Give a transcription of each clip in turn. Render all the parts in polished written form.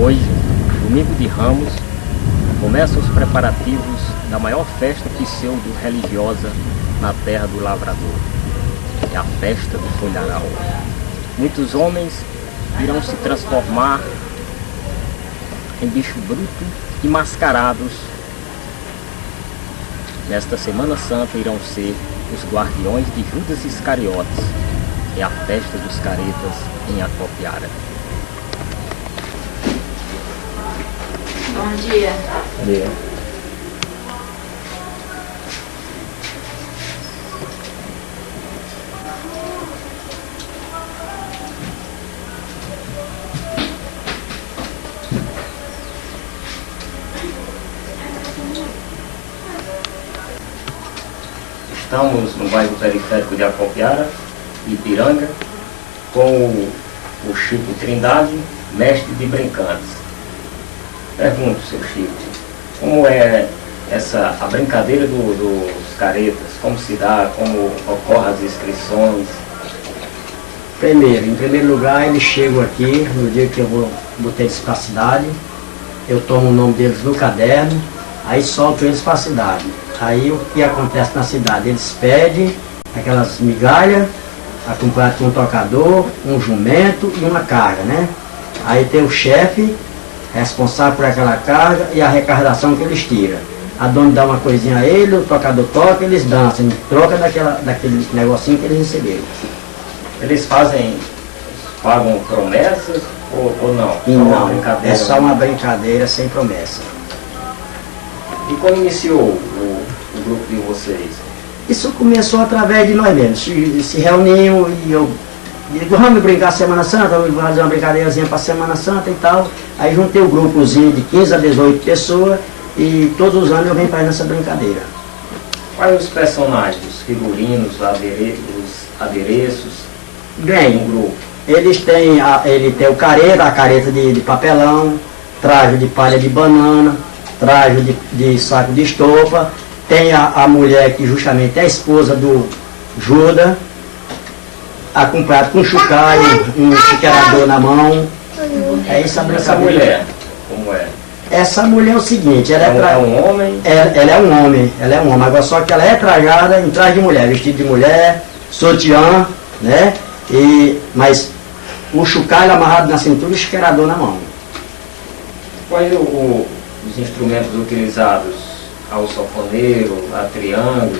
Hoje, domingo de Ramos, começam os preparativos da maior festa pseudo-religiosa na terra do lavrador. É a festa do folharal. Muitos homens irão se transformar em bicho bruto e mascarados. Nesta Semana Santa irão ser os guardiões de Judas Iscariotes. É a festa dos caretas em Acopiara. Bom dia. Bom dia. Estamos no bairro periférico de Acopiara, Ipiranga, com o Chico Trindade, mestre de brincantes. Pergunto, seu Chico, como é a brincadeira dos caretas? Como se dá, como ocorrem as inscrições? Em primeiro lugar, eles chegam aqui, no dia que eu botei eles para a cidade, eu tomo o nome deles no caderno, aí solto eles para a cidade. Aí o que acontece na cidade? Eles pedem aquelas migalhas, acompanhado com um tocador, um jumento e uma carga, né? Aí tem o chefe, responsável por aquela carga e a arrecadação que eles tiram. A dona dá uma coisinha a ele, o tocador toca, eles dançam, em troca daquele negocinho que eles receberam. Eles pagam promessas ou não? E não, é só uma brincadeira sem promessa. E como iniciou o grupo de vocês? Isso começou através de nós mesmos. Se reunimos e eu digo, vamos brincar Semana Santa, vamos fazer uma brincadeirazinha para Semana Santa e tal. Aí juntei um grupozinho de 15 a 18 pessoas e todos os anos eu venho para nessa brincadeira. Quais os personagens, os figurinos, os adereços Bem, do grupo? Ele tem a careta de papelão, traje de palha de banana, traje de saco de estopa, tem a mulher que justamente é a esposa do Judas, acompanhado com um chocalho, um chiqueirador na mão. É isso a brincadeira. Essa mulher, como é? Essa mulher é o seguinte, ela é um homem? Ela é um homem, agora só que ela é trajada em traje de mulher, vestido de mulher, sutiã, né? Mas o chocalho amarrado na cintura e o chiqueirador na mão. Quais os instrumentos utilizados? Ao sanfoneiro, a triângulo,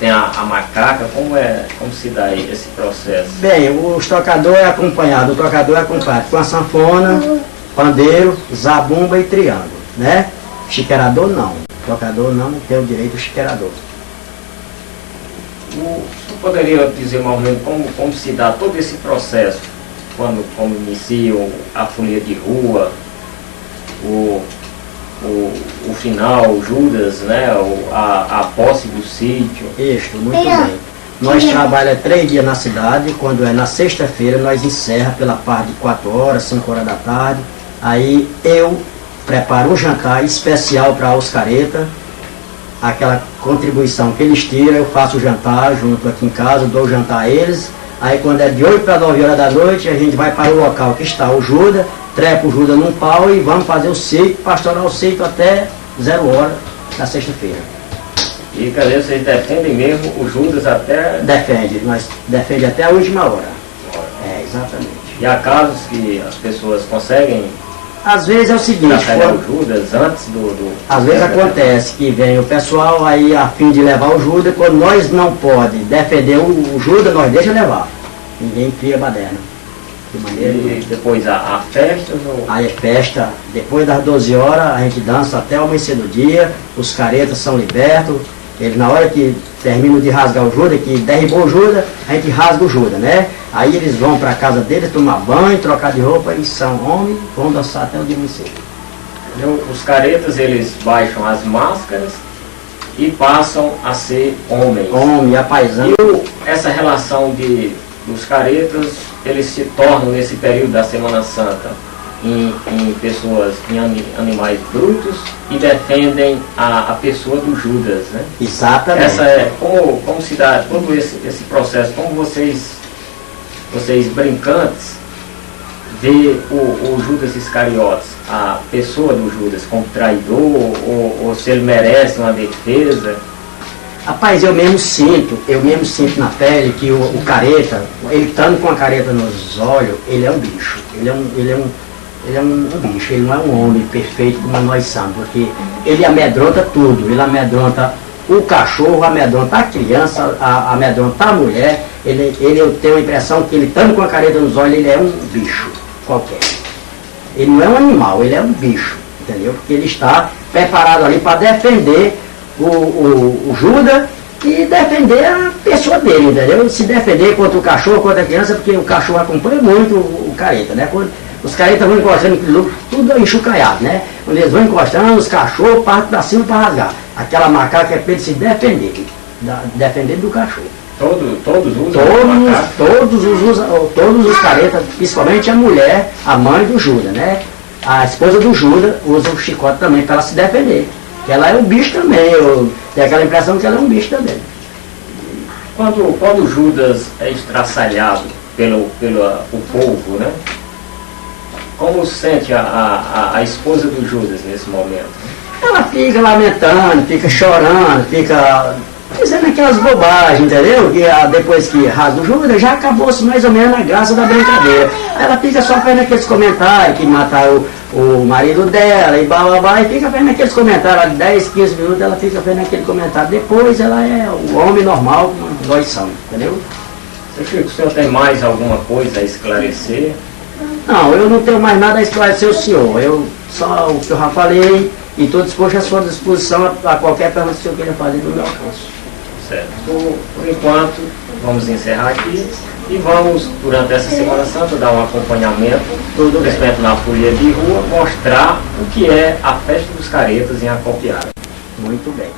tem a macaca, como se dá esse processo? Bem, o tocador é acompanhado com a sanfona, pandeiro, zabumba e triângulo, né? Chiqueirador não, tocador não tem o direito do chiqueirador. Você poderia dizer mais ou menos como se dá todo esse processo, como inicia a folia de rua, o final, o Judas, né? A posse do sítio. Isso, muito bem. Nós trabalhamos 3 dias na cidade, quando é na sexta-feira, nós encerramos pela parte de 4 horas, 5 horas da tarde. Aí eu preparo um jantar especial para os caretas, aquela contribuição que eles tiram, eu faço o jantar junto aqui em casa, dou o jantar a eles. Aí quando é de 8 para 9 horas da noite, a gente vai para o local que está o Judas, trepa o Judas num pau e vamos fazer o sítio, pastorar o sítio até 0 hora da sexta-feira. E cadê vocês defendem mesmo o Judas até... Nós defendemos até a última hora. É, exatamente. E há casos que as pessoas conseguem... Às vezes é o seguinte... o Judas antes Às vezes acontece que vem o pessoal aí a fim de levar o Judas, quando nós não podemos defender o Judas, nós deixa levar. Ninguém cria baderna. E depois a festa? Aí é festa, depois das 12 horas a gente dança até o amanhecer do dia, os caretas são libertos, eles na hora que terminam de rasgar o Judas, que derribou o Judas, a gente rasga o Judas, né? Aí eles vão para a casa deles, tomar banho, trocar de roupa e são homens, vão dançar até o dia amanhecer. Os caretas, eles baixam as máscaras e passam a ser homens. Homem, a paisana. E essa relação dos caretas, eles se tornam nesse período da Semana Santa em pessoas, em animais brutos e defendem a pessoa do Judas, né? Exatamente. Essa é como se dá todo esse processo, como vocês brincantes vê o Judas Iscariotes, a pessoa do Judas, como traidor, ou se ele merece uma defesa? Rapaz, eu mesmo sinto na pele que o careta, ele estando com a careta nos olhos, ele é um bicho. Ele é um bicho, ele não é um homem perfeito como nós somos, porque ele amedronta tudo, ele amedronta o cachorro, amedronta a criança, amedronta a mulher. Eu tenho a impressão que ele estando com a careta nos olhos, ele é um bicho qualquer. Ele não é um animal, ele é um bicho, entendeu? Porque ele está preparado ali para defender o Judas e defender a pessoa dele, entendeu? Se defender contra o cachorro, contra a criança, porque o cachorro acompanha muito o careta, né? Quando os caretas vão encostando, tudo enxucaiado, né? Quando eles vão encostando, os cachorros partem para cima para rasgar. Aquela macaca é para ele se defender, defender do cachorro. Todos usam todos os caretas, principalmente a mulher, a mãe do Judas, né? A esposa do Judas usa o chicote também para ela se defender. Que ela é um bicho também, eu tenho aquela impressão que ela é um bicho também. Quando Judas é estraçalhado pelo povo, né? Como sente a esposa do Judas nesse momento? Ela fica lamentando, fica chorando, fica dizendo aquelas bobagens, entendeu? Que depois que rasga o Judas, já acabou-se mais ou menos a graça da brincadeira. Aí ela fica só fazendo aqueles comentários que mataram o marido dela e blá, e fica fazendo aqueles comentários, 10, 15 minutos ela fica fazendo aquele comentário. Depois ela é o homem normal, como nós somos, entendeu? Seu Chico, o senhor tem mais alguma coisa a esclarecer? Não, eu não tenho mais nada a esclarecer o senhor. Eu só o que eu já falei e estou disposto à sua disposição a qualquer pergunta que o senhor queira fazer do meu alcance. Certo. Por enquanto, vamos encerrar aqui e vamos, durante essa Semana Santa, dar um acompanhamento, principalmente na folia de rua, mostrar o que é a festa dos caretas em Acopiara. Muito bem.